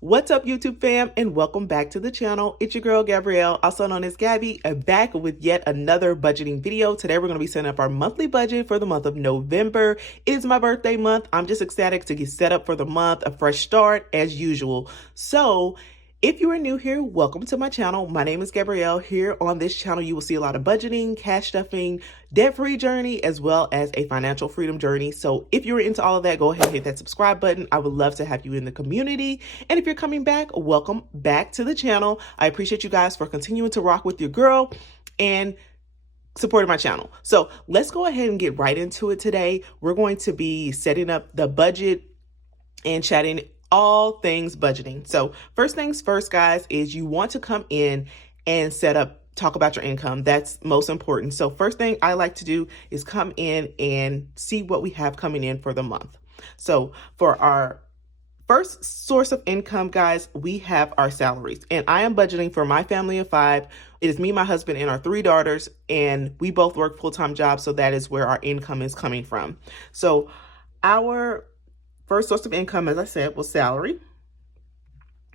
What's up, YouTube fam, and welcome back to the channel. It's your girl Gabrielle, also known as Gabby, back with yet another budgeting video. Today we're going to be setting up our monthly budget for the month of November. It is my birthday month. I'm just ecstatic to get set up for the month, a fresh start as usual. So if you are new here, welcome to my channel. My name is Gabrielle. Here on this channel, you will see a lot of budgeting, cash stuffing, debt-free journey, as well as a financial freedom journey. So if you're into all of that, go ahead and hit that subscribe button. I would love to have you in the community. And if you're coming back, welcome back to the channel. I appreciate you guys for continuing to rock with your girl and supporting my channel. So let's go ahead and get right into it today. We're going to be setting up the budget and chatting all things budgeting. So first things first, guys, is you want to come in and talk about your income. That's most important. So first thing I like to do is come in and see what we have coming in for the month. So for our first source of income, guys, we have our salaries, and I am budgeting for my family of 5. It is me, my husband, and our 3 daughters, and we both work full-time jobs. So that is where our income is coming from. So our first source of income, as I said, was salary.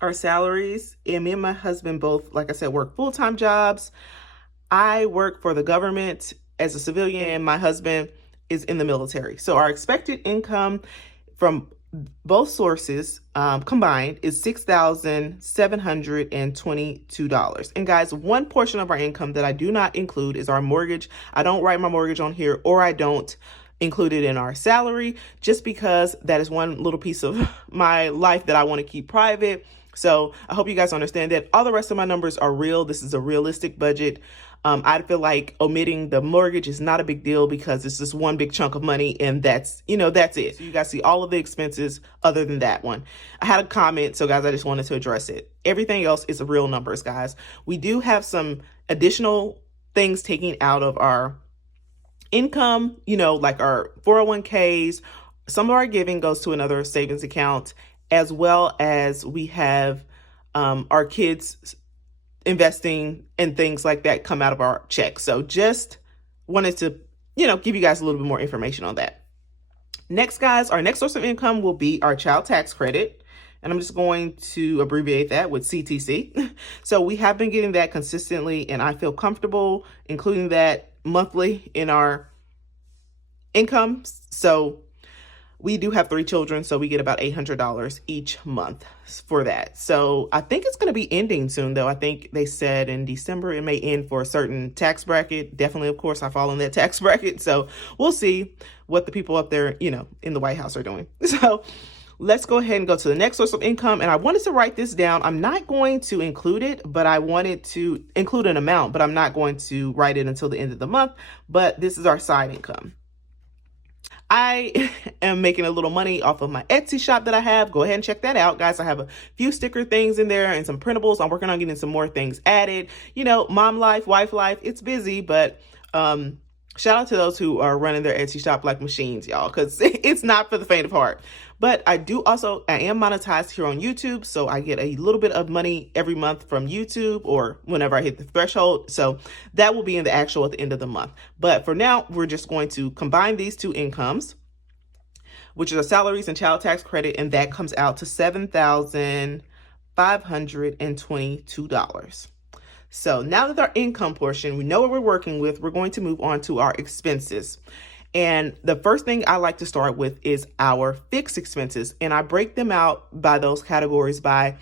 Our salaries, and me and my husband both, like I said, work full-time jobs. I work for the government as a civilian, and my husband is in the military. So our expected income from both sources combined is $6,722. And guys, one portion of our income that I do not include is our mortgage. I don't write my mortgage on here, or I don't included in our salary, just because that is one little piece of my life that I want to keep private. So I hope you guys understand that all the rest of my numbers are real. This is a realistic budget. I feel like omitting the mortgage is not a big deal because it's just one big chunk of money, and that's it. So you guys see all of the expenses other than that one. I had a comment, so guys, I just wanted to address it. Everything else is real numbers, guys. We do have some additional things taking out of our income, like our 401ks. Some of our giving goes to another savings account, as well as we have our kids investing and things like that come out of our check. So just wanted to, give you guys a little bit more information on that. Next, guys, our next source of income will be our child tax credit. And I'm just going to abbreviate that with CTC. So we have been getting that consistently, and I feel comfortable including that monthly in our income. So we do have 3 children, so we get about $800 each month for that. So I think it's going to be ending soon, though. I think they said in December it may end for a certain tax bracket. Definitely, of course, I fall in that tax bracket. So we'll see what the people up there, in the White House are doing. So let's go ahead and go to the next source of income. And I wanted to write this down. I'm not going to include it, but I wanted to include an amount, but I'm not going to write it until the end of the month. But this is our side income. I am making a little money off of my Etsy shop that I have. Go ahead and check that out, guys. I have a few sticker things in there and some printables. I'm working on getting some more things added. Mom life, wife life, it's busy, but shout out to those who are running their Etsy shop like machines, y'all, because it's not for the faint of heart. But I am monetized here on YouTube, so I get a little bit of money every month from YouTube or whenever I hit the threshold. So that will be in the actual at the end of the month. But for now, we're just going to combine these 2 incomes, which are salaries and child tax credit, and that comes out to $7,522. So now that our income portion, we know what we're working with, we're going to move on to our expenses. And the first thing I like to start with is our fixed expenses. And I break them out by those categories by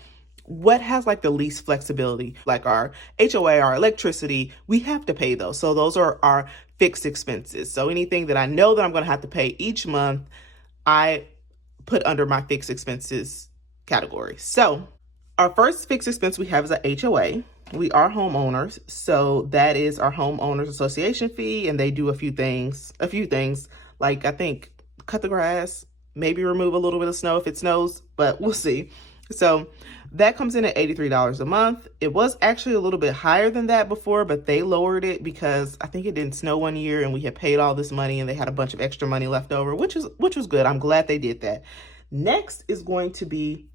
what has like the least flexibility, like our HOA, our electricity. We have to pay those. So those are our fixed expenses. So anything that I know that I'm going to have to pay each month, I put under my fixed expenses category. So our first fixed expense we have is a HOA. We are homeowners, so that is our homeowners association fee, and they do a few things, like I think cut the grass, maybe remove a little bit of snow if it snows, but we'll see. So that comes in at $83 a month. It was actually a little bit higher than that before, but they lowered it because I think it didn't snow one year and we had paid all this money and they had a bunch of extra money left over, which was good. I'm glad they did that. Next is going to be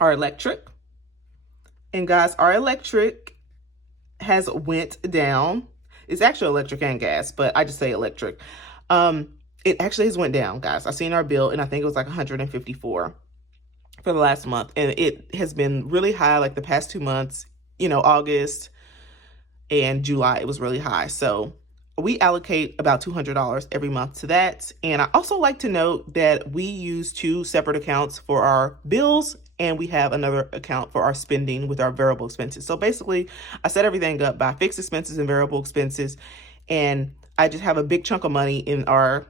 our electric. And guys, our electric has went down. It's actually electric and gas, but I just say electric. It actually has went down, guys. I seen our bill and I think it was like $154. for the last month, and it has been really high like the past 2 months. August and July, it was really high. So we allocate about $200 every month to that. And I also like to note that we use 2 separate accounts for our bills, and we have another account for our spending with our variable expenses. So basically, I set everything up by fixed expenses and variable expenses, and I just have a big chunk of money in our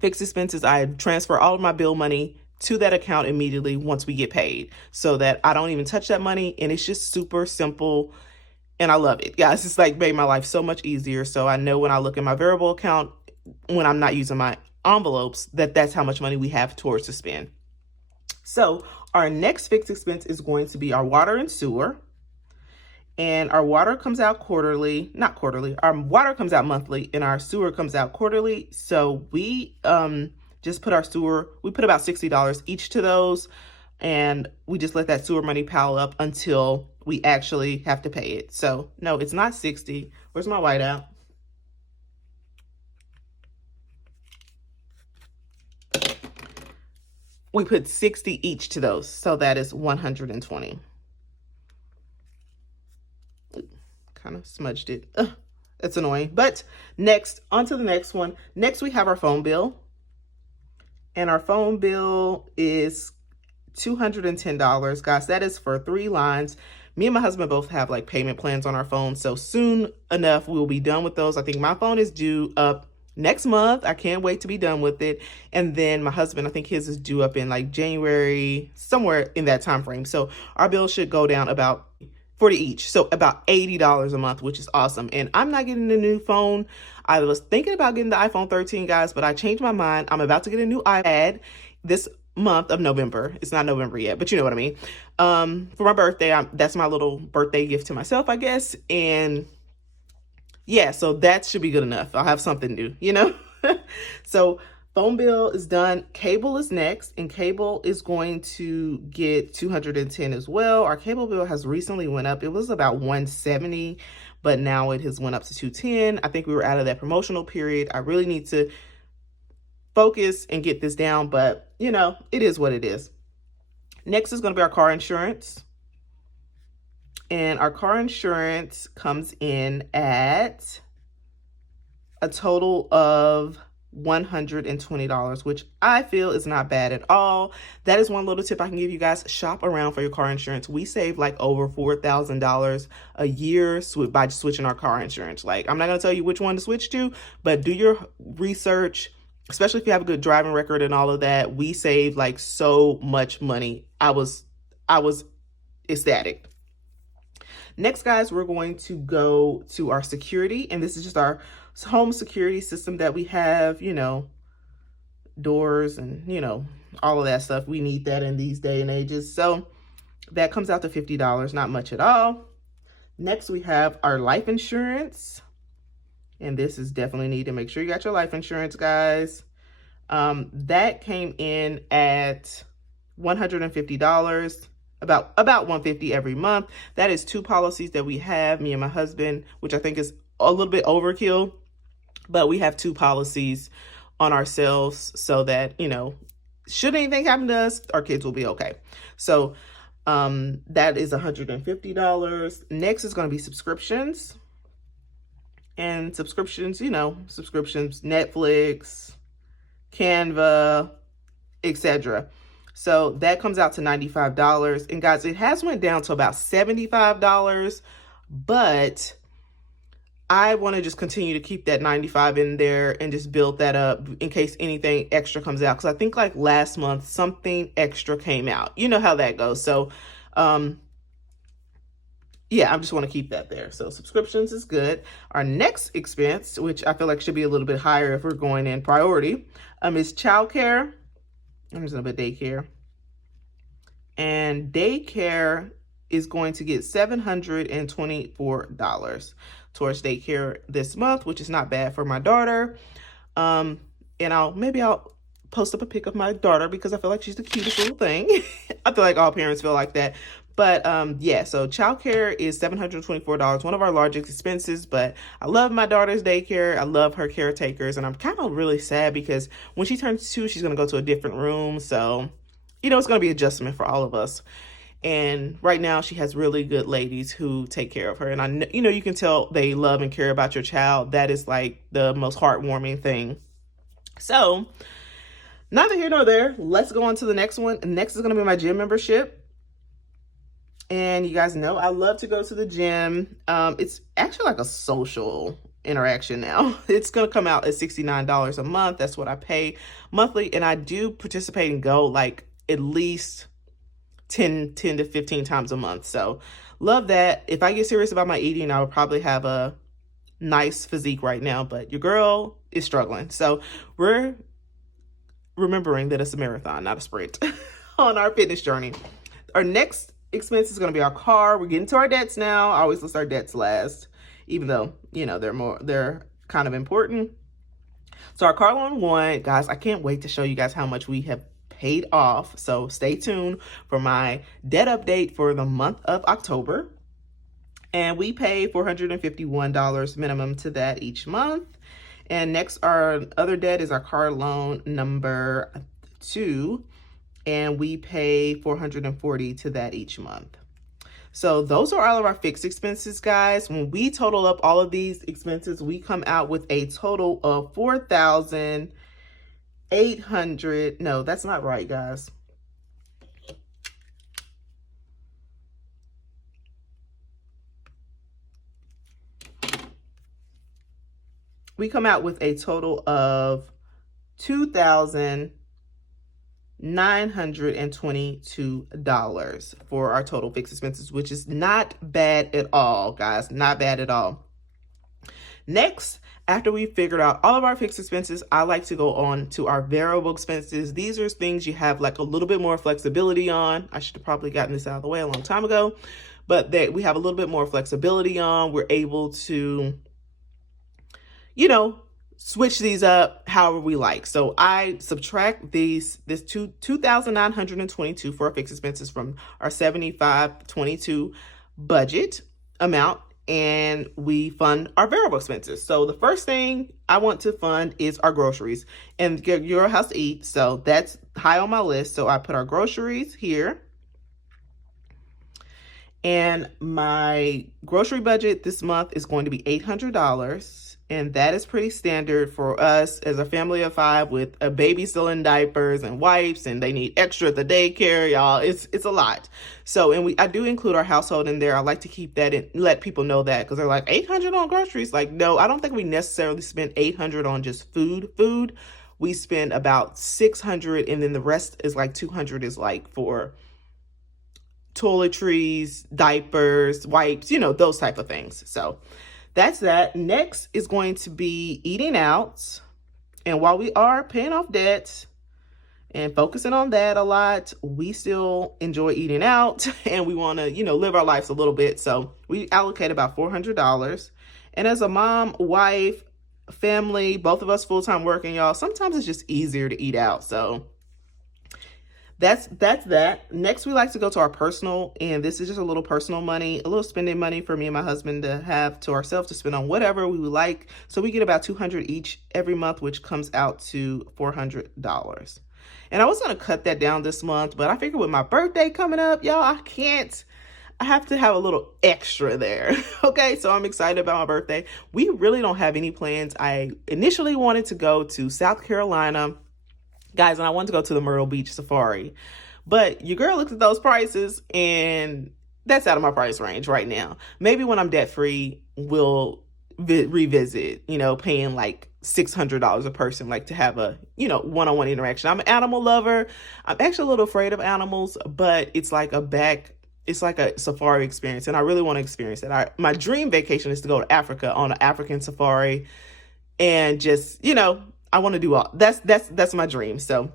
fixed expenses. I transfer all of my bill money to that account immediately once we get paid, so that I don't even touch that money, and it's just super simple. And I love it, guys. It's like made my life so much easier. So I know when I look at my variable account, when I'm not using my envelopes, that's how much money we have towards to spend. So our next fixed expense is going to be our water and sewer. And our water comes out quarterly, not quarterly, our water comes out monthly and our sewer comes out quarterly. So we just put our sewer, we put about $60 each to those. And we just let that sewer money pile up until we actually have to pay it. So no, it's not 60. Where's my whiteout? We put 60 each to those. So that is 120. Kind of smudged it. Ugh, that's annoying. But next, on to the next one. Next, we have our phone bill. And our phone bill is $210, guys. That is for 3 lines. Me and my husband both have like payment plans on our phone. So soon enough, we'll be done with those. I think my phone is due up next month. I can't wait to be done with it. And then my husband, I think his is due up in like January, somewhere in that time frame. So our bill should go down about 40 each. So about $80 a month, which is awesome. And I'm not getting a new phone. I was thinking about getting the iPhone 13, guys, but I changed my mind. I'm about to get a new iPad this month of November. It's not November yet, but you know what I mean. For my birthday, that's my little birthday gift to myself, I guess. And yeah, so that should be good enough. I'll have something new. So phone bill is done. Cable is next, and cable is going to get $210 as well. Our cable bill has recently went up. It was about $170, but now it has went up to $210. I think we were out of that promotional period. I really need to focus and get this down, but it is what it is. Next is going to be our car insurance. And our car insurance comes in at a total of $120, which I feel is not bad at all. That is one little tip I can give you guys. Shop around for your car insurance. We save like over $4,000 a year by switching our car insurance. Like, I'm not going to tell you which one to switch to, but do your research, especially if you have a good driving record and all of that. We save like so much money. I was ecstatic. Next, guys, we're going to go to our security, and this is just our home security system that we have, doors and, all of that stuff. We need that in these day and ages. So that comes out to $50, not much at all. Next, we have our life insurance, and this is definitely needed. Make sure you got your life insurance, guys. That came in at $150. About $150 every month. That is 2 policies that we have, me and my husband, which I think is a little bit overkill, but we have 2 policies on ourselves so that, should anything happen to us, our kids will be okay. So that is $150. Next is going to be subscriptions. And subscriptions, Netflix, Canva, etc. So that comes out to $95. And guys, it has went down to about $75, but I want to just continue to keep that $95 in there and just build that up in case anything extra comes out. Because I think like last month, something extra came out. You know how that goes. So, yeah, I just want to keep that there. So subscriptions is good. Our next expense, which I feel like should be a little bit higher if we're going in priority, is childcare. I'm just going to put daycare. And daycare is going to get $724 towards daycare this month, which is not bad for my daughter. And I'll post up a pic of my daughter because I feel like she's the cutest little thing. I feel like all parents feel like that. But yeah, so childcare is $724, one of our largest expenses. But I love my daughter's daycare. I love her caretakers. And I'm kind of really sad because when she turns 2, she's going to go to a different room. So you know, it's going to be adjustment for all of us. And right now she has really good ladies who take care of her. And you know, you can tell they love and care about your child. That is like the most heartwarming thing. So neither here nor there. Let's go on to the next one. Next is going to be my gym membership. And you guys know I love to go to the gym. It's actually like a social interaction now. It's going to come out at $69 a month. That's what I pay monthly. And I do participate and go like at least 10 to 15 times a month. So love that. If I get serious about my eating, I would probably have a nice physique right now, but your girl is struggling. So we're remembering that it's a marathon, not a sprint on our fitness journey. Our next expense is going to be our car. We're getting to our debts now. I always list our debts last, even though, you know, they're kind of important. So our car loan one, guys, I can't wait to show you guys how much we have paid off. So stay tuned for my debt update for the month of October. And we pay $451 minimum to that each month. And next, our other debt is our car loan number 2. And we pay $440 to that each month. So those are all of our fixed expenses, guys. When we total up all of these expenses, we come out with a total of $4,800. No, that's not right, guys. We come out with a total of $2,922 for our total fixed expenses, which is not bad at all, guys. Not bad at all. Next, after we figured out all of our fixed expenses, I like to go on to our variable expenses. These are things you have like a little bit more flexibility on. I should have probably gotten this out of the way a long time ago, but that we have a little bit more flexibility on. We're able to, you know, switch these up however we like. So I subtract this $2,922 for our fixed expenses from our $7,522 budget amount, and we fund our variable expenses. So the first thing I want to fund is our groceries and get your house to eat. So that's high on my list. So I put our groceries here. And my grocery budget this month is going to be $800. And that is pretty standard for us as a family of 5 with a baby still in diapers and wipes, and they need extra at the daycare, y'all. It's a lot. So, and I do include our household in there. I like to keep that and let people know that, because they're like, $800 on groceries. Like, no, I don't think we necessarily spend $800 on just food. We spend about $600, and then the rest is like $200 is like for toiletries, diapers, wipes, you know, those type of things. So that's that. Next is going to be eating out. And while we are paying off debt and focusing on that a lot, we still enjoy eating out and we want to, you know, live our lives a little bit. So we allocate about $400. And as a mom, wife, family, both of us full-time working, y'all, sometimes it's just easier to eat out. So that's that. Next, we like to go to our personal, and this is just a little personal money, a little spending money for me and my husband to have to ourselves to spend on whatever we would like. So we get about $200 each every month, which comes out to $400. And I was going to cut that down this month, but I figured with my birthday coming up, y'all, I have to have a little extra there. Okay, so I'm excited about my birthday. We really don't have any plans. I initially wanted to go to South Carolina, guys, and I wanted to go to the Myrtle Beach Safari, but your girl looked at those prices and that's out of my price range right now. Maybe when I'm debt free, we'll revisit, you know, paying like $600 a person, like to have a, you know, one-on-one interaction. I'm an animal lover. I'm actually a little afraid of animals, but it's like a safari experience, and I really want to experience it. My dream vacation is to go to Africa on an African safari and just, you know, I want to do all that's my dream. So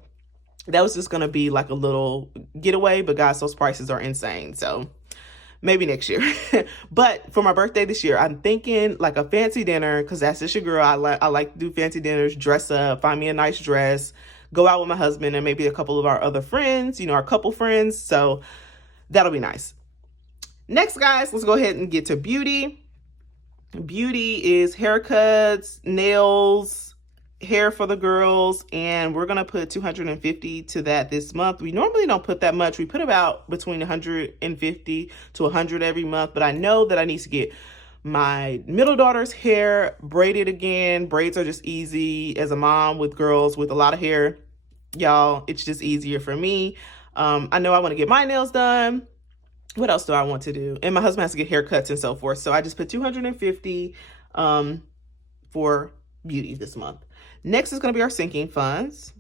that was just going to be like a little getaway, but guys, those prices are insane. So maybe next year. But for my birthday this year, I'm thinking like a fancy dinner, because that's just your girl. I like to do fancy dinners, dress up, find me a nice dress, go out with my husband and maybe a couple of our other friends, you know, our couple friends. So that'll be nice. Next, guys, let's go ahead and get to beauty. Beauty is haircuts, nails, hair for the girls, and we're gonna put $250 to that this month. We normally don't put that much. We put about between $150 to $100 every month, but I know that I need to get my middle daughter's hair braided again. Braids are just easy as a mom with girls with a lot of hair. Y'all, it's just easier for me. I know I want to get my nails done. What else do I want to do? And my husband has to get haircuts and so forth. So I just put $250 for beauty this month. Next is going to be our sinking funds.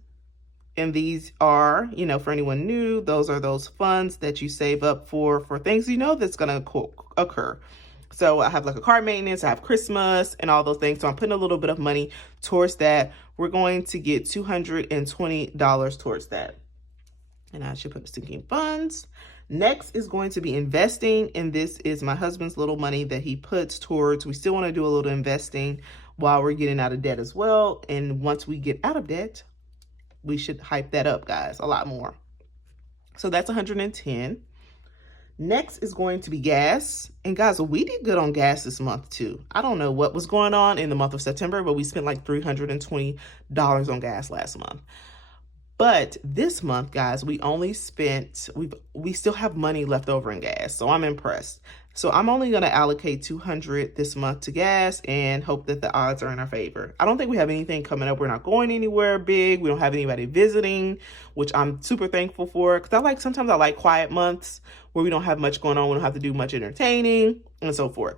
And these are, you know, for anyone new, those are those funds that you save up for things you know that's going to occur. So I have like a car maintenance, I have Christmas and all those things. So I'm putting a little bit of money towards that. We're going to get $220 towards that. And I should put sinking funds. Next is going to be investing. And this is my husband's little money that he puts towards. We still want to do a little investing while we're getting out of debt as well. And once we get out of debt, we should hype that up, guys, a lot more. So that's 110. Next is going to be gas. And guys, we did good on gas this month too. I don't know what was going on in the month of September, but we spent like $320 on gas last month. But this month, guys, we only spent, we still have money left over in gas. So I'm impressed. So I'm only going to allocate $200 this month to gas and hope that the odds are in our favor. I don't think we have anything coming up. We're not going anywhere big. We don't have anybody visiting, which I'm super thankful for. Because sometimes I like quiet months where we don't have much going on. We don't have to do much entertaining and so forth.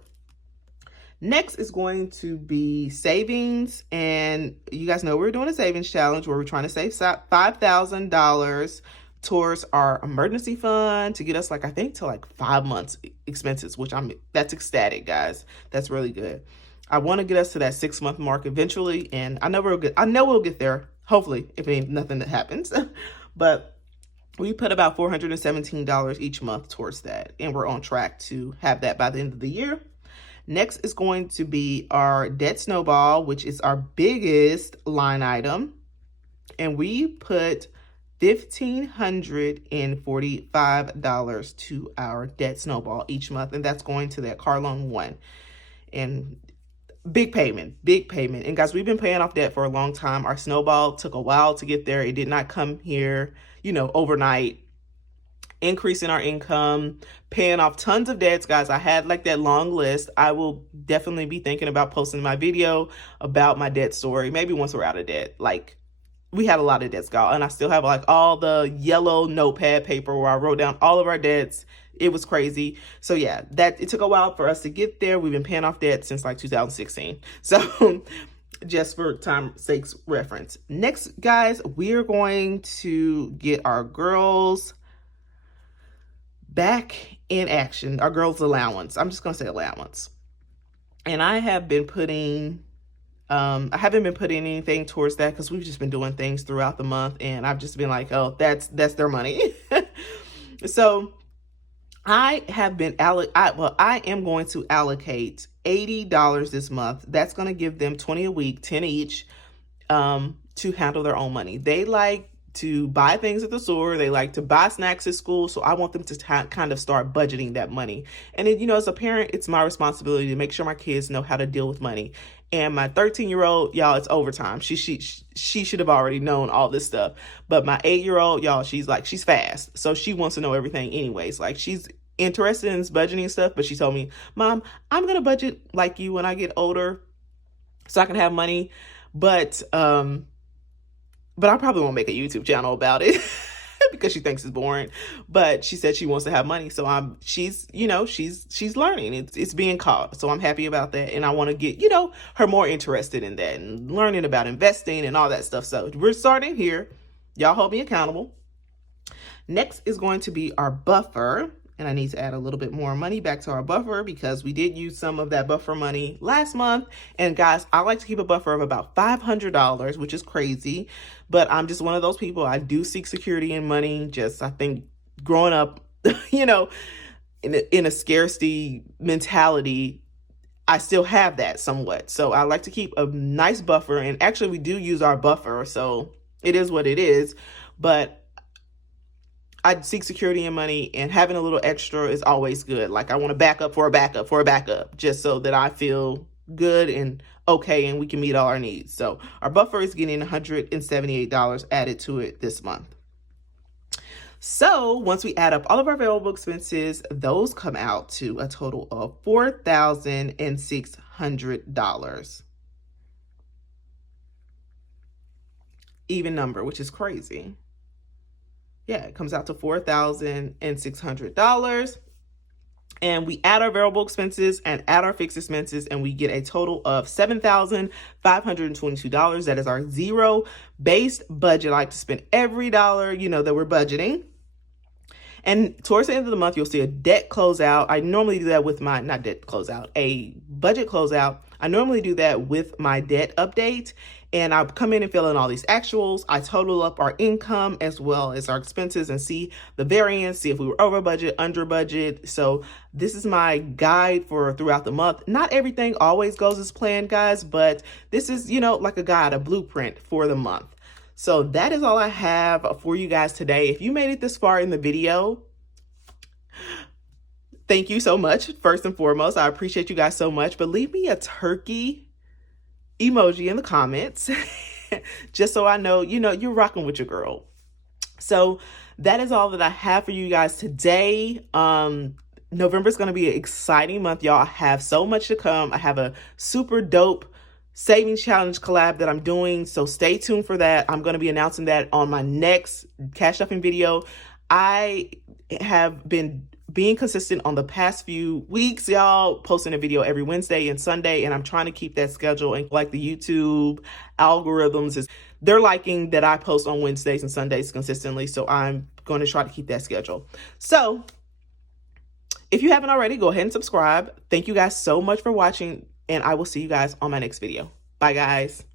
Next is going to be savings. And you guys know we're doing a savings challenge where we're trying to save $5,000 towards our emergency fund to get us I think to 5 months expenses, which that's ecstatic, guys. That's really good. I want to get us to that 6-month mark eventually. And I know we'll get there. Hopefully, if nothing that happens, but we put about $417 each month towards that. And we're on track to have that by the end of the year. Next is going to be our debt snowball, which is our biggest line item. And we put $1,545 to our debt snowball each month. And that's going to that car loan one. And big payment. And guys, we've been paying off debt for a long time. Our snowball took a while to get there. It did not come here, overnight. Increasing our income, paying off tons of debts, guys. I had that long list. I will definitely be thinking about posting my video about my debt story. Maybe once we're out of debt. We had a lot of debts, y'all, and I still have all the yellow notepad paper where I wrote down all of our debts. It was crazy. So yeah, it took a while for us to get there. We've been paying off debt since 2016. So just for time's sake's reference. Next, guys, we're going to get our girls back in action, our girls' allowance. I'm just going to say allowance. And I have been putting, I haven't been putting anything towards that because we've just been doing things throughout the month. And I've just been oh, that's their money. So I have been, I am going to allocate $80 this month. That's going to give them 20 a week, 10 each, to handle their own money. They like to buy things at the store. They like to buy snacks at school. So I want them to kind of start budgeting that money. And then, as a parent, it's my responsibility to make sure my kids know how to deal with money. And my 13-year-old, y'all, it's overtime. She should have already known all this stuff. But my 8-year-old, y'all, she's fast. So she wants to know everything anyways. She's interested in this budgeting stuff, but she told me, Mom, I'm going to budget like you when I get older so I can have money. But I probably won't make a YouTube channel about it because she thinks it's boring. But she said she wants to have money. So she's learning. It's being caught. So I'm happy about that. And I want to get, her more interested in that and learning about investing and all that stuff. So we're starting here. Y'all hold me accountable. Next is going to be our buffer. And I need to add a little bit more money back to our buffer because we did use some of that buffer money last month. And guys, I like to keep a buffer of about $500, which is crazy. But I'm just one of those people. I do seek security in money. I think growing up, in a scarcity mentality, I still have that somewhat. So I like to keep a nice buffer. And actually, we do use our buffer. So it is what it is. But I seek security in money, and having a little extra is always good. I want to back up for a backup, just so that I feel good and okay and we can meet all our needs. So our buffer is getting $178 added to it this month. So once we add up all of our available expenses, those come out to a total of $4,600. Even number, which is crazy. Yeah, it comes out to $4,600. And we add our variable expenses and add our fixed expenses, and we get a total of $7,522. That is our zero-based budget. I like to spend every dollar, that we're budgeting. And towards the end of the month, you'll see a debt closeout. I normally do that with my, not debt closeout, a budget closeout. I normally do that with my debt update. And I'll come in and fill in all these actuals. I total up our income as well as our expenses and see the variance, see if we were over budget, under budget. So this is my guide for throughout the month. Not everything always goes as planned, guys, but this is, like a guide, a blueprint for the month. So that is all I have for you guys today. If you made it this far in the video, thank you so much. First and foremost, I appreciate you guys so much, but leave me a turkey emoji in the comments just so I know, you're rocking with your girl. So that is all that I have for you guys today. November is going to be an exciting month, y'all. I have so much to come. I have a super dope savings challenge collab that I'm doing, so stay tuned for that. I'm going to be announcing that on my next cash stuffing video. I have been being consistent on the past few weeks, y'all, posting a video every Wednesday and Sunday, and I'm trying to keep that schedule. And like the YouTube algorithms, they're liking that I post on Wednesdays and Sundays consistently, so I'm going to try to keep that schedule. So if you haven't already, go ahead and subscribe. Thank you guys so much for watching, and I will see you guys on my next video. Bye, guys.